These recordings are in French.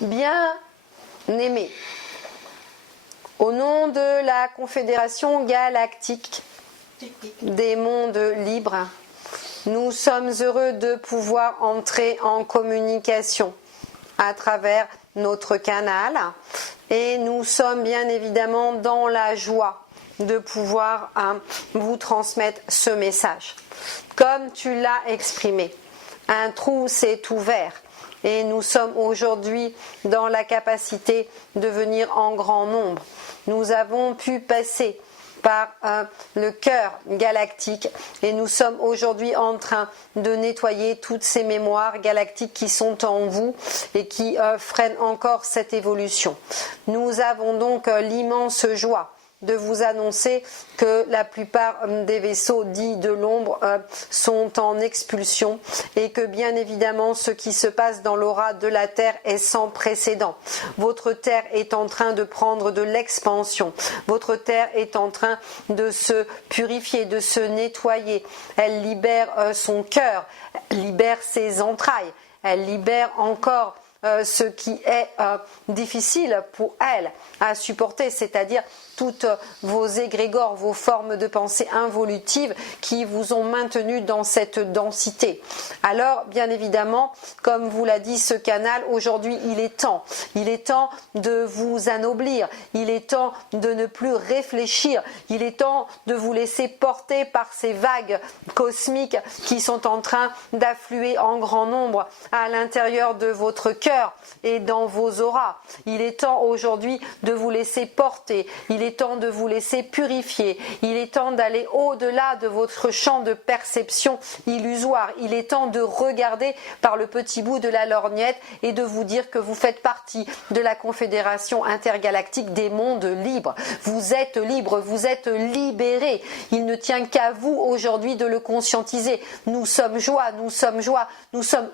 Bien-aimés, au nom de la Confédération galactique des mondes libres, nous sommes heureux de pouvoir entrer en communication à travers notre canal et nous sommes bien évidemment dans la joie de pouvoir vous transmettre ce message. Comme tu l'as exprimé, un trou s'est ouvert et nous sommes aujourd'hui dans la capacité de venir en grand nombre. Nous avons pu passer par le cœur galactique et nous sommes aujourd'hui en train de nettoyer toutes ces mémoires galactiques qui sont en vous et qui freinent encore cette évolution. Nous avons donc l'immense joie de vous annoncer que la plupart des vaisseaux dits de l'ombre sont en expulsion et que bien évidemment ce qui se passe dans l'aura de la Terre est sans précédent. Votre Terre est en train de prendre de l'expansion. Votre Terre est en train de se purifier, de se nettoyer. Elle libère son cœur, elle libère ses entrailles, elle libère encore ce qui est difficile pour elle à supporter, c'est-à-dire toutes vos égrégores, vos formes de pensée involutives qui vous ont maintenu dans cette densité. Alors, bien évidemment, comme vous l'a dit ce canal, aujourd'hui, il est temps de vous anoblir, il est temps de ne plus réfléchir, il est temps de vous laisser porter par ces vagues cosmiques qui sont en train d'affluer en grand nombre à l'intérieur de votre cœur et dans vos auras. Il est temps aujourd'hui de vous laisser porter, il est temps de vous laisser purifier, il est temps d'aller au-delà de votre champ de perception illusoire, il est temps de regarder par le petit bout de la lorgnette et de vous dire que vous faites partie de la Confédération intergalactique des mondes libres. Vous êtes libre, vous êtes libéré. Il ne tient qu'à vous aujourd'hui de le conscientiser. Nous sommes joie, nous sommes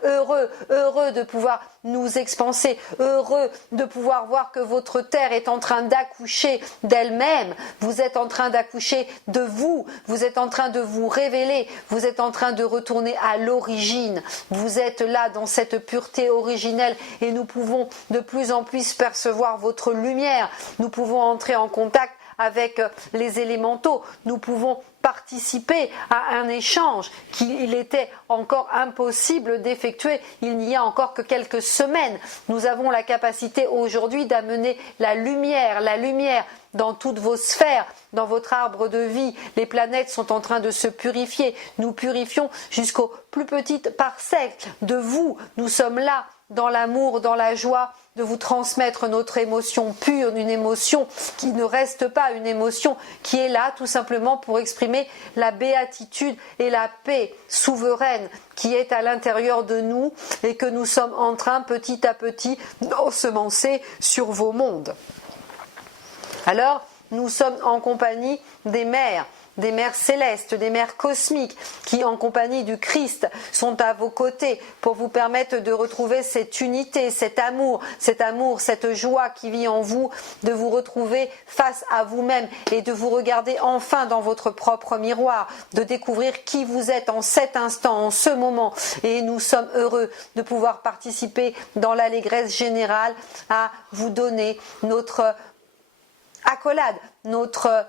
heureux de pouvoir nous expanser, heureux de pouvoir voir que votre terre est en train d'accoucher d'elle-même, vous êtes en train d'accoucher de vous, vous êtes en train de vous révéler, vous êtes en train de retourner à l'origine, vous êtes là dans cette pureté originelle et nous pouvons de plus en plus percevoir votre lumière, nous pouvons entrer en contact avec les élémentaux, nous pouvons participer à un échange qu'il était encore impossible d'effectuer il n'y a encore que quelques semaines. Nous avons la capacité aujourd'hui d'amener la lumière dans toutes vos sphères, dans votre arbre de vie. Les planètes sont en train de se purifier. Nous purifions jusqu'aux plus petites parcelles de vous. Nous sommes là dans l'amour, dans la joie, de vous transmettre notre émotion pure, une émotion qui ne reste pas, une émotion qui est là tout simplement pour exprimer la béatitude et la paix souveraine qui est à l'intérieur de nous et que nous sommes en train petit à petit d'ensemencer sur vos mondes. Alors, nous sommes en compagnie des mères célestes, des mères cosmiques qui en compagnie du Christ sont à vos côtés pour vous permettre de retrouver cette unité, cet amour, cette joie qui vit en vous, de vous retrouver face à vous-même et de vous regarder enfin dans votre propre miroir, de découvrir qui vous êtes en cet instant, en ce moment. Et nous sommes heureux de pouvoir participer dans l'allégresse générale à vous donner notre accolade, notre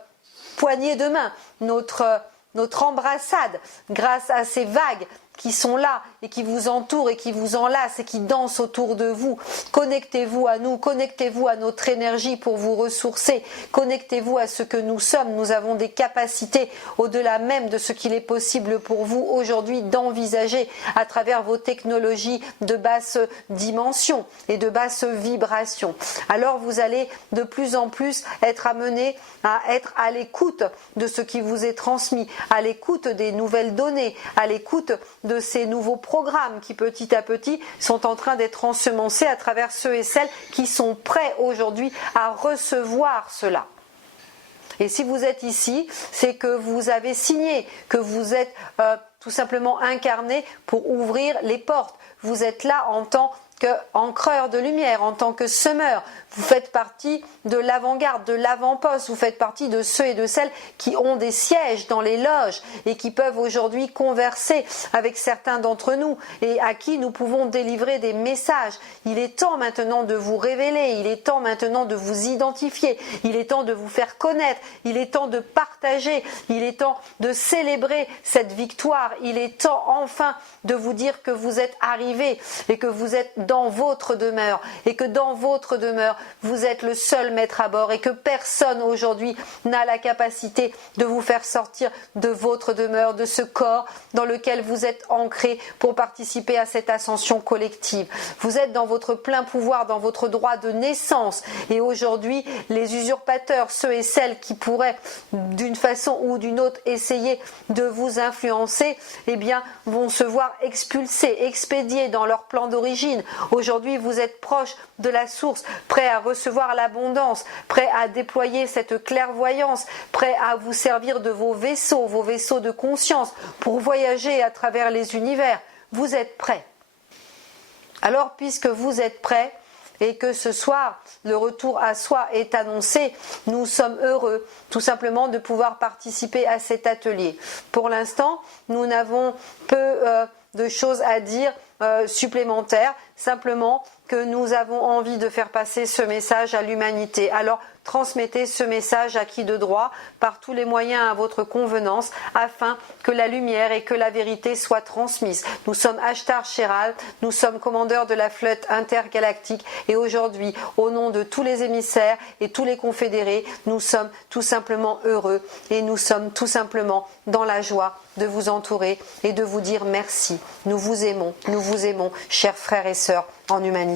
poignée de main, notre embrassade grâce à ces vagues qui sont là et qui vous entourent et qui vous enlacent et qui dansent autour de vous. Connectez-vous à nous, connectez-vous à notre énergie pour vous ressourcer, connectez-vous à ce que nous sommes. Nous avons des capacités au-delà même de ce qu'il est possible pour vous aujourd'hui d'envisager à travers vos technologies de basse dimension et de basse vibration. Alors vous allez de plus en plus être amené à être à l'écoute de ce qui vous est transmis, à l'écoute des nouvelles données, à l'écoute de ces nouveaux programmes qui petit à petit sont en train d'être ensemencés à travers ceux et celles qui sont prêts aujourd'hui à recevoir cela. Et si vous êtes ici, c'est que vous avez signé, que vous êtes tout simplement incarné pour ouvrir les portes. Vous êtes là en tant qu'encreur de lumière, en tant que semeur, vous faites partie de l'avant-garde, de l'avant-poste, vous faites partie de ceux et de celles qui ont des sièges dans les loges et qui peuvent aujourd'hui converser avec certains d'entre nous et à qui nous pouvons délivrer des messages. Il est temps maintenant de vous révéler, il est temps maintenant de vous identifier, il est temps de vous faire connaître, il est temps de partager, il est temps de célébrer cette victoire, il est temps enfin de vous dire que vous êtes arrivés et que vous êtes dans votre demeure et que dans votre demeure vous êtes le seul maître à bord et que personne aujourd'hui n'a la capacité de vous faire sortir de votre demeure, de ce corps dans lequel vous êtes ancrés pour participer à cette ascension collective. Vous êtes dans votre plein pouvoir, dans votre droit de naissance et aujourd'hui les usurpateurs, ceux et celles qui pourraient d'une façon ou d'une autre essayer de vous influencer, eh bien vont se voir expulsés, expédiés dans leur plan d'origine. Aujourd'hui vous êtes proche de la source, prêt à recevoir l'abondance, prêt à déployer cette clairvoyance, prêt à vous servir de vos vaisseaux de conscience pour voyager à travers les univers. Vous êtes prêts. Alors puisque vous êtes prêts et que ce soir le retour à soi est annoncé, nous sommes heureux tout simplement de pouvoir participer à cet atelier. Pour l'instant, nous n'avons peu de choses à dire supplémentaires, simplement que nous avons envie de faire passer ce message à l'humanité. Alors transmettez ce message à qui de droit par tous les moyens à votre convenance afin que la lumière et que la vérité soient transmises. Nous sommes Ashtar Sheral, nous sommes commandeurs de la flotte intergalactique et aujourd'hui, au nom de tous les émissaires et tous les confédérés, nous sommes tout simplement heureux et nous sommes tout simplement dans la joie de vous entourer et de vous dire merci. Nous vous aimons, chers frères et sœurs en humanité.